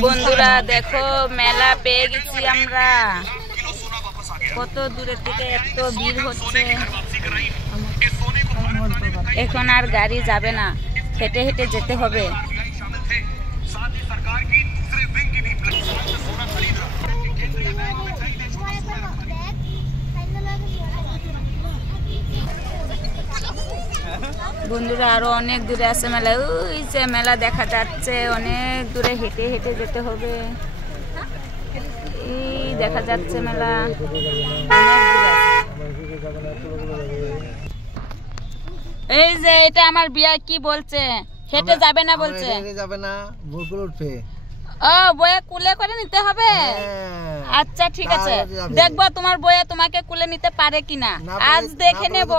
বন্ধুরা দেখো মেলা পেয়ে গেছি আমরা। কত দূরের থেকে এত ভিড় হচ্ছে। এখন আর গাড়ি যাবে না, হেঁটে হেঁটে যেতে হবে। বন্ধুরা আরো অনেক দূরে আছে মেলা। ওই যে মেলা দেখা যাচ্ছে, অনেক দূরে হেঁটে হেঁটে যেতে হবে। এই দেখা যাচ্ছে মেলা অনেক দূরে আছে। এই যে এটা আমার বিয়া কি বলছে, হেঁটে যাবে না বলছে। যাবে না, বকুল উঠবে। ও বয়ে কুলে করে নিতে হবে। আচ্ছা ঠিক আছে, দেখবো তোমার বয়ে তোমাকে কুলে নিতে পারে কিনা, আজ দেখে নেব।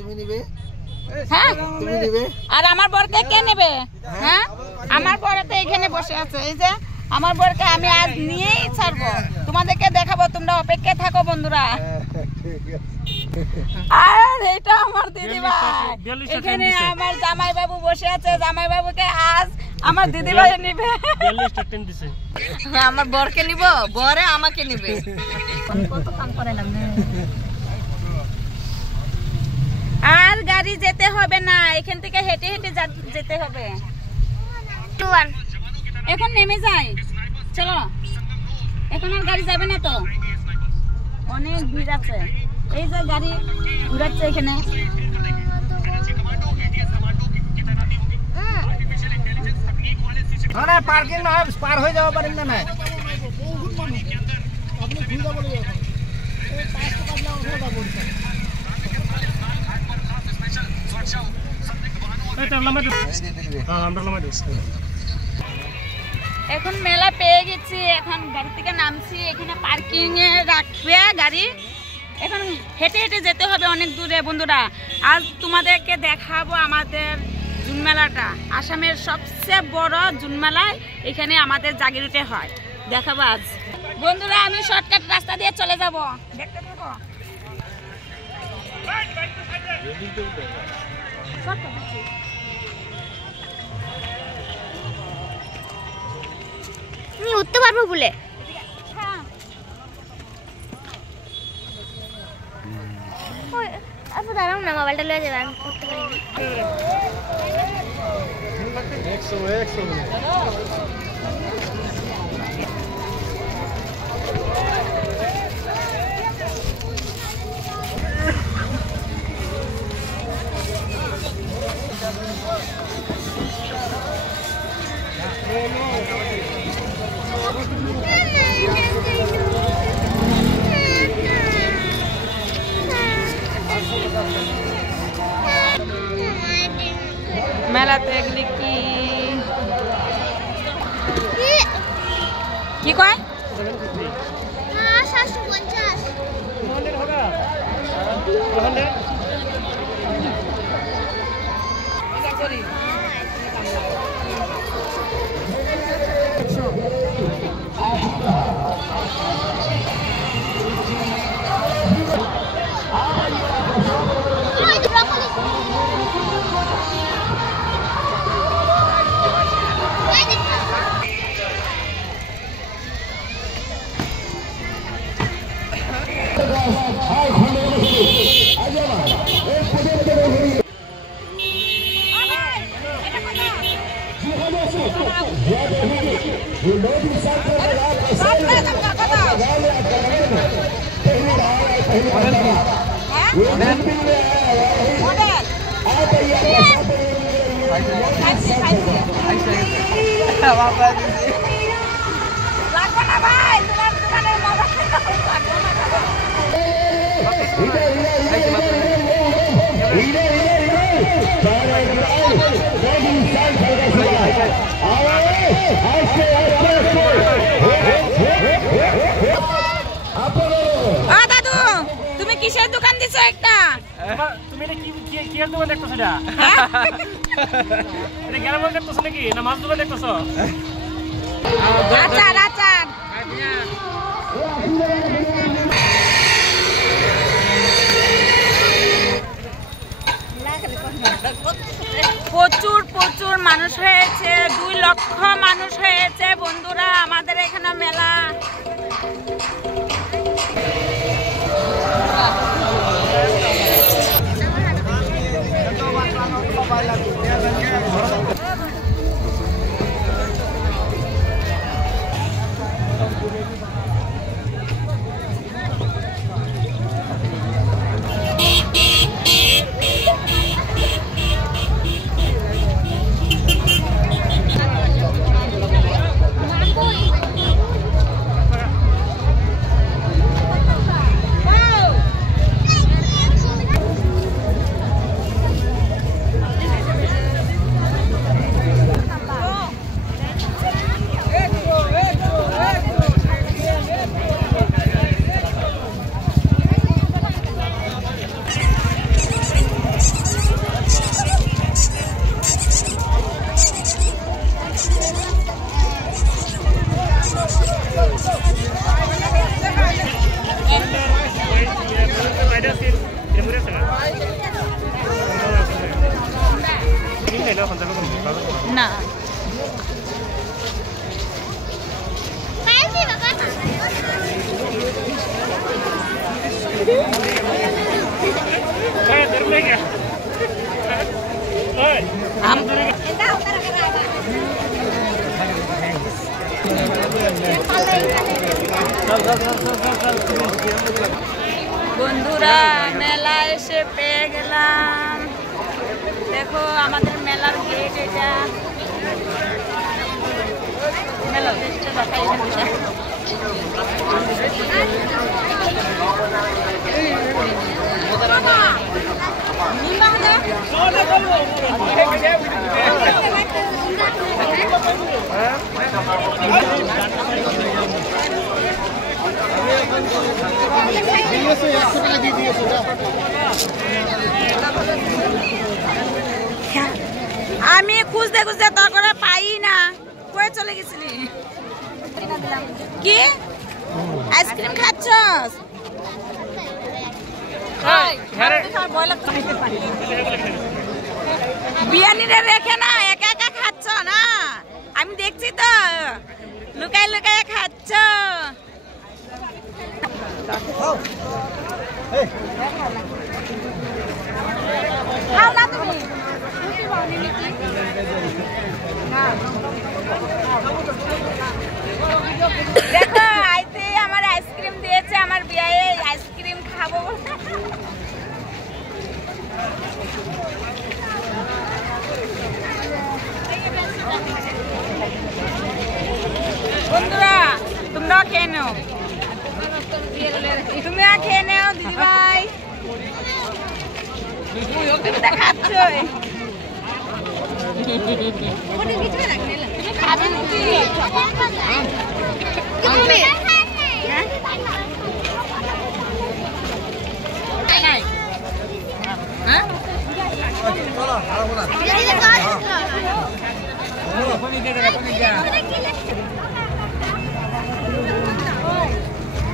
তুমি নিবে? হ্যাঁ, আর আমার বরকে কে নেবে? হ্যাঁ, আমার বর তো এখানে বসে আছে। এই যে আমার বরকে আমি আজ নিয়েই ছাড়বো, তোমাদেরকে দেখাবো। তোমরা অপেক্ষায় থাকো বন্ধুরা। আর এটা আমার দিদি ভাই, এখানে আমার জামাই বাবু বসে আছে। জামাই বাবুকে আজ আমার দিদি ভাই নিবে। আমার বরকে নিব, বরে আমাকে নিবে। আর গাড়ি যেতে হবে না, এখান থেকে হেঁটে হেঁটে যেতে হবে। এখন নেমে যাই, চলো। এখন আর গাড়ি যাবে না তো, অনেক ভিড় আছে। এই যে গাড়ি ঘুরাচ্ছে এখানে। পার্কিং না পার হয়ে যাওয়া পারেন না। এখন মেলা পেয়ে গেছি, এখন গাড়ি থেকে নামছি। এখানে পার্কিং এ রাখবে গাড়ি। এখন হেঁটে হেঁটে যেতে হবে অনেক দূরে। বন্ধুরা আজ তোমাদেরকে দেখাবো আমাদের জুন মেলাটা। আসামের সবচেয়ে বড় জুন মেলায় এখানে আমাদের জাগিরোটে হয়, দেখাবো আজ। বন্ধুরা আমি শর্টকাট রাস্তা দিয়ে চলে যাব, দেখতে থাকো। উঠতে পারবো বলে। আচ্ছা দাঁড়াও না, মোবাইলটা লয়ে যাবে, আমি উঠতে পারি। মেলাতে এগুলি কি কয়? দাদু তুমি কিসের দোকান দিছো একটা? তুমি কি এর দোকান দেখতেছ? এটা গেলাম দেখতেছ নাকি, না মাছ দোকান দেখতেছ? আচার আচার। প্রচুর প্রচুর মানুষ হয়েছে, 2 লক্ষ মানুষ হয়েছে বন্ধুরা। धरने क्या ओए বন্ধুরা মেলা এসে পেয়ে গেলাম। দেখো আমাদের মেলার গেট এটা। মেলা দেখতে দেখাই আমি খুঁজতে খুঁজতে তো করে পাই না। কই চলে গেছিলি? কি আইসক্রিম খাচ্ছস? বিয়ানিরে রেখে না একা একা খাচ্ছ না? আমি দেখছি তো লুকায় লুকায় খাচ্ছ। খাও না তুমি? দেখো আইতে আমার আইসক্রিম দিয়েছে, আমার বিয়ে আইসক্রিম খাবো। বন্ধুরা তোমরাও খেয়ে নাও, তুমিও খেয়ে নাও দিদি ভাই। তুমি তো খাচ্ছ। খাবে নাকি?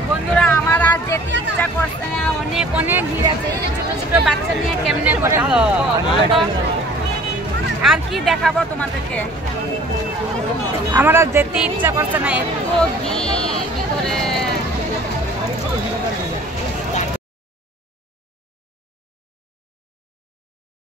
বন্ধুরা আমার আজ যেতে ইচ্ছা করছে না, অনেক অনেক ভিড় আছে। ছোট ছোট বাচ্চা নিয়ে কেমনে করে আর কি দেখাবো তোমাদেরকে? আমার আজ যেতে ইচ্ছা করছে না, এত ভিড়।